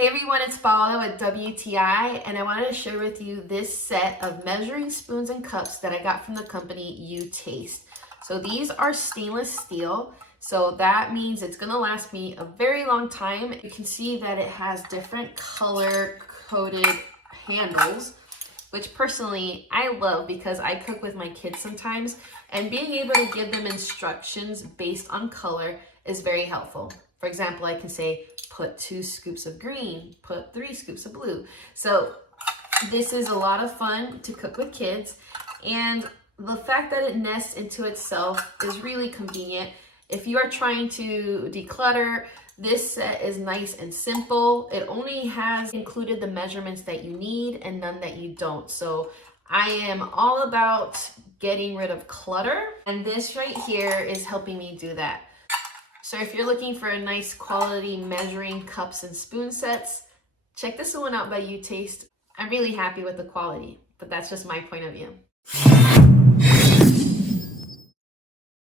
Hey everyone, it's Paola with WTI, and I wanted to share with you this set of measuring spoons and cups that I got from the company You Taste. So these are stainless steel, so that means it's gonna last me a very long time. You can see that it has different color-coded handles, which personally I love because I cook with my kids sometimes, and being able to give them instructions based on color is very helpful. For example, I can say, put 2 scoops of green, put 3 scoops of blue. So this is a lot of fun to cook with kids, and the fact that it nests into itself is really convenient. If you are trying to declutter, this set is nice and simple. It only has included the measurements that you need and none that you don't. So I am all about getting rid of clutter, and this right here is helping me do that. So if you're looking for a nice quality measuring cups and spoon sets, check this one out by You Taste. I'm really happy with the quality, but that's just my point of view.